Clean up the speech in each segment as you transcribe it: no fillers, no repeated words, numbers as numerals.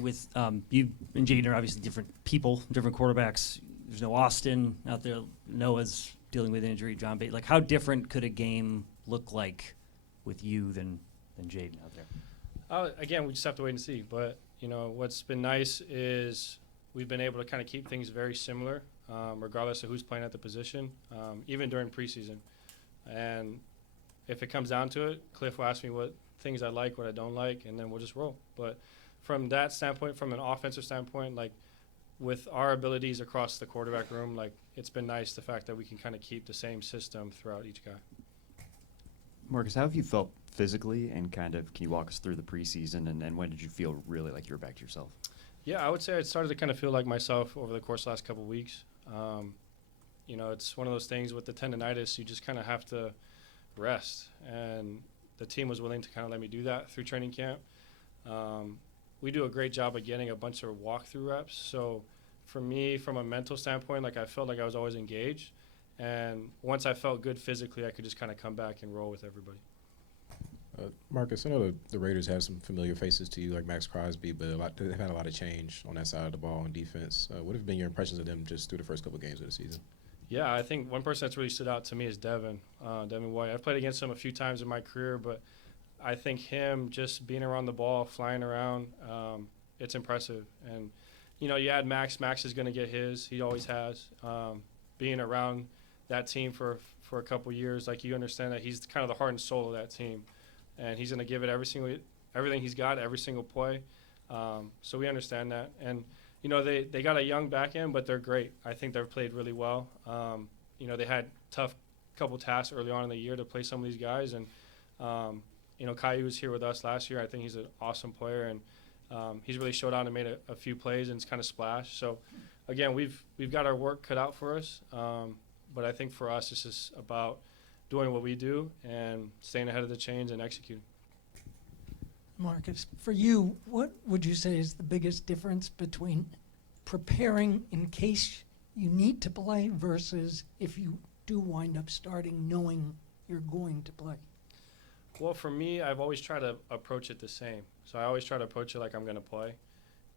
With you and Jayden are obviously different people, different quarterbacks. There's no Austin out there. Noah's dealing with injury. John Bates. Like, how different could a game look like with you than Jayden out there? Again, we just have to wait and see. But, what's been nice is we've been able to kind of keep things very similar, regardless of who's playing at the position, even during preseason. And if it comes down to it, Cliff will ask me what things I like, what I don't like, and then we'll just roll. But from that standpoint, from an offensive standpoint, like with our abilities across the quarterback room, like it's been nice the fact that we can kind of keep the same system throughout each guy. Marcus, how have you felt physically, and kind of can you walk us through the preseason, and when did you feel really like you were back to yourself? Yeah, I would say I started to kind of feel like myself over the course of the last couple of weeks. It's one of those things with the tendonitis, you just kind of have to rest. And the team was willing to kind of let me do that through training camp. We do a great job of getting a bunch of walkthrough reps. So for me, from a mental standpoint, like I felt like I was always engaged. And once I felt good physically, I could just kind of come back and roll with everybody. Marcus, I know the Raiders have some familiar faces to you, like Max Crosby, but they've had a lot of change on that side of the ball on defense. What have been your impressions of them just through the first couple of games of the season? Yeah, I think one person that's really stood out to me is Devin White. I've played against him a few times in my career, but I think him just being around the ball, flying around, it's impressive. And, you add Max. Max is going to get his. He always has. Being around that team for a couple years, like you understand that he's kind of the heart and soul of that team. And he's going to give it everything he's got, every single play. So we understand that. And, they got a young back end, but they're great. I think they've played really well. They had tough couple tasks early on in the year to play some of these guys. And, Caillou was here with us last year. I think he's an awesome player. And he's really showed out and made a few plays and it's kind of splashed. So, again, we've got our work cut out for us. But I think for us, it's just about doing what we do and staying ahead of the chains and executing. Marcus, for you, what would you say is the biggest difference between preparing in case you need to play versus if you do wind up starting knowing you're going to play? Well, for me, I've always tried to approach it the same. So I always try to approach it like I'm going to play.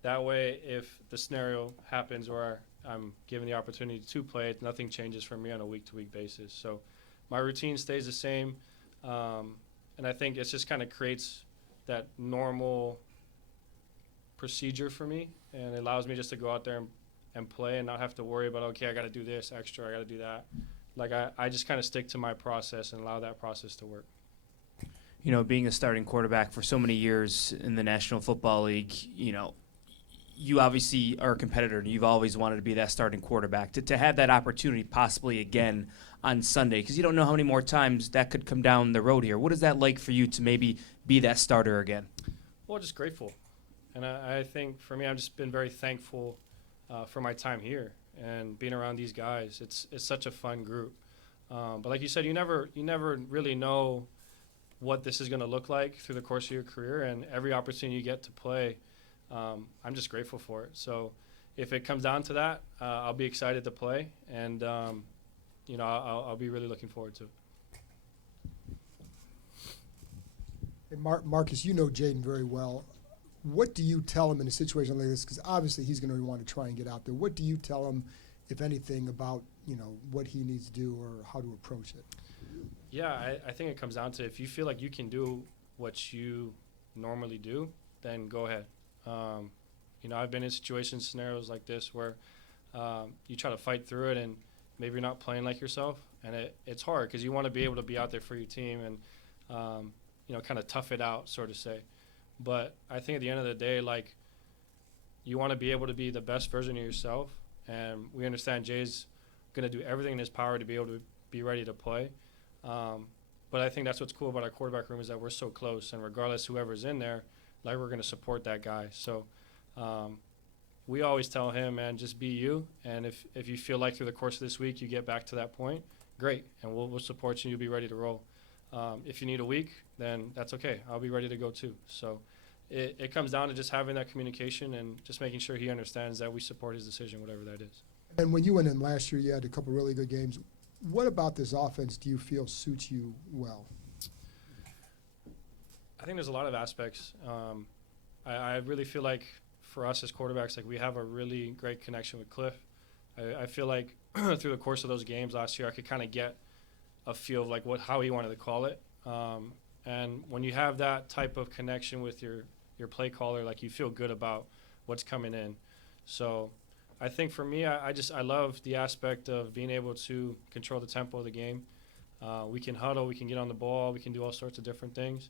That way, if the scenario happens where I'm given the opportunity to play, nothing changes for me on a week-to-week basis. So my routine stays the same, and I think it just kind of creates that normal procedure for me, and it allows me just to go out there and play and not have to worry about, okay, I got to do this extra, I got to do that. Like I just kind of stick to my process and allow that process to work. Being a starting quarterback for so many years in the National Football League, you obviously are a competitor and you've always wanted to be that starting quarterback. To have that opportunity possibly again on Sunday, because you don't know how many more times that could come down the road here. What is that like for you to maybe be that starter again? Well, just grateful. And I think for me, I've just been very thankful for my time here and being around these guys. It's such a fun group. But like you said, you never really know what this is going to look like through the course of your career, and every opportunity you get to play, I'm just grateful for it. So if it comes down to that, I'll be excited to play, and I'll be really looking forward to it. Hey, Marcus, you know Jayden very well. What do you tell him in a situation like this? Because obviously he's going to want to try and get out there. What do you tell him, if anything, about what he needs to do or how to approach it? Yeah, I think it comes down to if you feel like you can do what you normally do, then go ahead. I've been in situations, scenarios like this where you try to fight through it and maybe you're not playing like yourself, and it's hard because you want to be able to be out there for your team and kind of tough it out, so to say. But I think at the end of the day, like, you want to be able to be the best version of yourself, and we understand Jay's going to do everything in his power to be able to be ready to play. But I think that's what's cool about our quarterback room is that we're so close, and regardless whoever's in there, like, we're going to support that guy. So we always tell him, man, just be you, and if you feel like through the course of this week you get back to that point, great, and we'll support you. You'll be ready to roll. If you need a week, then that's okay. I'll be ready to go too. So it comes down to just having that communication and just making sure he understands that we support his decision, whatever that is. And when you went in last year, you had a couple really good games. What about this offense do you feel suits you well? I think there's a lot of aspects. I really feel like for us as quarterbacks, like we have a really great connection with Cliff. I feel like through the course of those games last year, I could kind of get a feel of like how he wanted to call it. And when you have that type of connection with your play caller, like you feel good about what's coming in. So I think for me, I love the aspect of being able to control the tempo of the game. We can huddle, we can get on the ball, we can do all sorts of different things.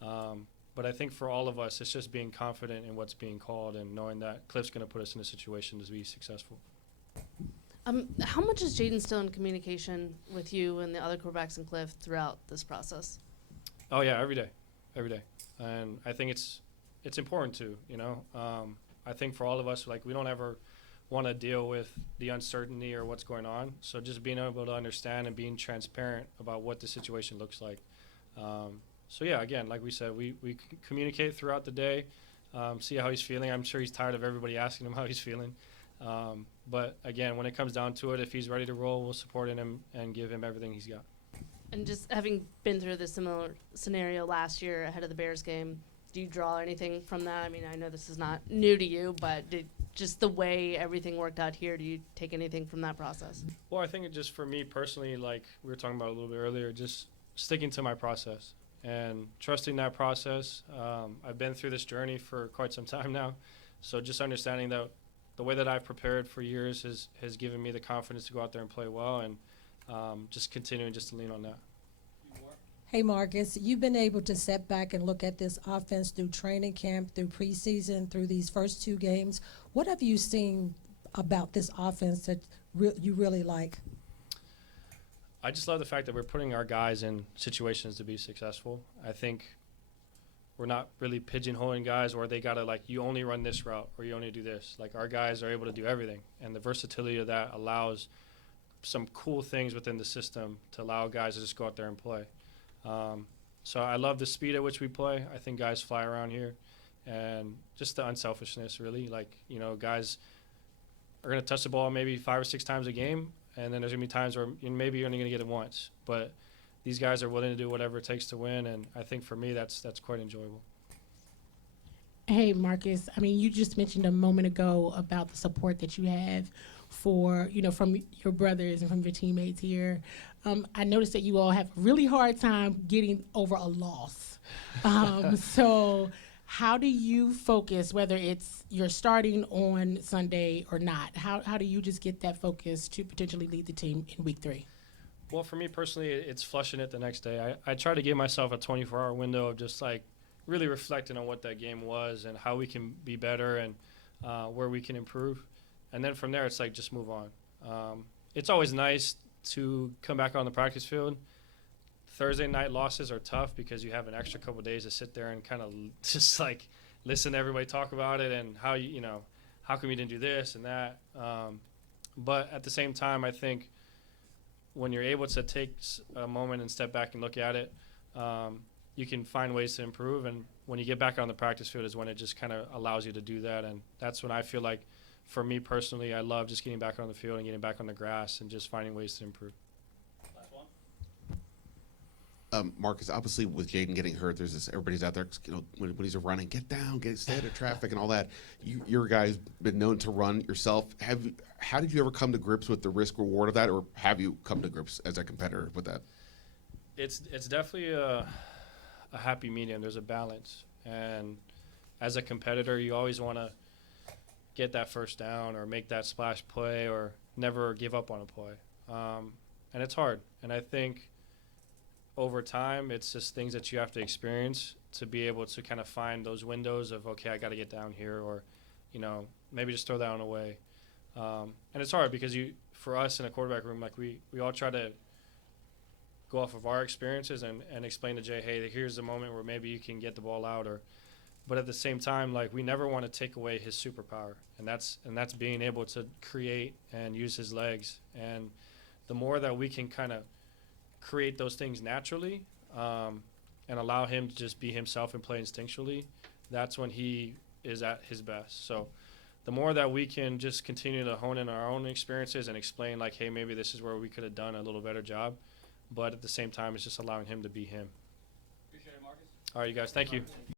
But I think for all of us, it's just being confident in what's being called and knowing that Cliff's going to put us in a situation to be successful. How much is Jayden still in communication with you and the other quarterbacks and Cliff throughout this process? Oh yeah, every day, and I think it's important to, I think for all of us, like we don't ever want to deal with the uncertainty or what's going on. So just being able to understand and being transparent about what the situation looks like. So yeah, again, like we said, we communicate throughout the day, see how he's feeling. I'm sure he's tired of everybody asking him how he's feeling. But again, when it comes down to it, if he's ready to roll, we'll support him and give him everything he's got. And just having been through this similar scenario last year ahead of the Bears game, do you draw anything from that? I mean, I know this is not new to you, but just the way everything worked out here, do you take anything from that process? Well, I think it just for me personally, like we were talking about a little bit earlier, just sticking to my process and trusting that process. I've been through this journey for quite some time now, so just understanding that the way that I've prepared for years has given me the confidence to go out there and play well, and just continuing just to lean on that. Hey, Marcus, you've been able to step back and look at this offense through training camp, through preseason, through these first 2 games. What have you seen about this offense that you really like? I just love the fact that we're putting our guys in situations to be successful. I think we're not really pigeonholing guys or they got to, like, you only run this route or you only do this. Like, our guys are able to do everything, and the versatility of that allows some cool things within the system to allow guys to just go out there and play. So I love the speed at which we play. I think guys fly around here, and just the unselfishness, really. Like, guys are going to touch the ball maybe 5 or 6 times a game, and then there's going to be times where maybe you're only going to get it once. But these guys are willing to do whatever it takes to win, and I think for me that's quite enjoyable. Hey, Marcus, I mean, you just mentioned a moment ago about the support that you have for, from your brothers and from your teammates here. I noticed that you all have a really hard time getting over a loss. So how do you focus, whether it's you're starting on Sunday or not? How do you just get that focus to potentially lead the team in week 3? Well, for me personally, it's flushing it the next day. I try to give myself a 24-hour window of just, like, really reflecting on what that game was and how we can be better and where we can improve. And then from there, it's like, just move on. It's always nice to come back on the practice field. Thursday night losses are tough because you have an extra couple days to sit there and kind of just, like, listen to everybody talk about it and how how come you didn't do this and that. But at the same time, I think when you're able to take a moment and step back and look at it, you can find ways to improve. And when you get back on the practice field is when it just kind of allows you to do that. And that's when I feel like, for me personally, I love just getting back on the field and getting back on the grass and just finding ways to improve. Marcus, obviously with Jayden getting hurt, there's this, everybody's out there, when he's running, get down, stay out of traffic and all that. Your guys been known to run yourself. How did you ever come to grips with the risk reward of that, or have you come to grips as a competitor with that? It's definitely a happy medium. There's a balance, and as a competitor, you always want to get that first down or make that splash play or never give up on a play. And it's hard. And I think over time, it's just things that you have to experience to be able to kind of find those windows of, okay, I got to get down here, or, maybe just throw that one away. And it's hard because for us in a quarterback room, like we all try to go off of our experiences and explain to Jay, hey, here's the moment where maybe you can get the ball out, but at the same time, like, we never want to take away his superpower, and that's being able to create and use his legs. And the more that we can kind of create those things naturally and allow him to just be himself and play instinctually, that's when he is at his best. So the more that we can just continue to hone in our own experiences and explain, like, hey, maybe this is where we could have done a little better job, but at the same time, it's just allowing him to be him. Appreciate it, Marcus. All right, you guys, thank you.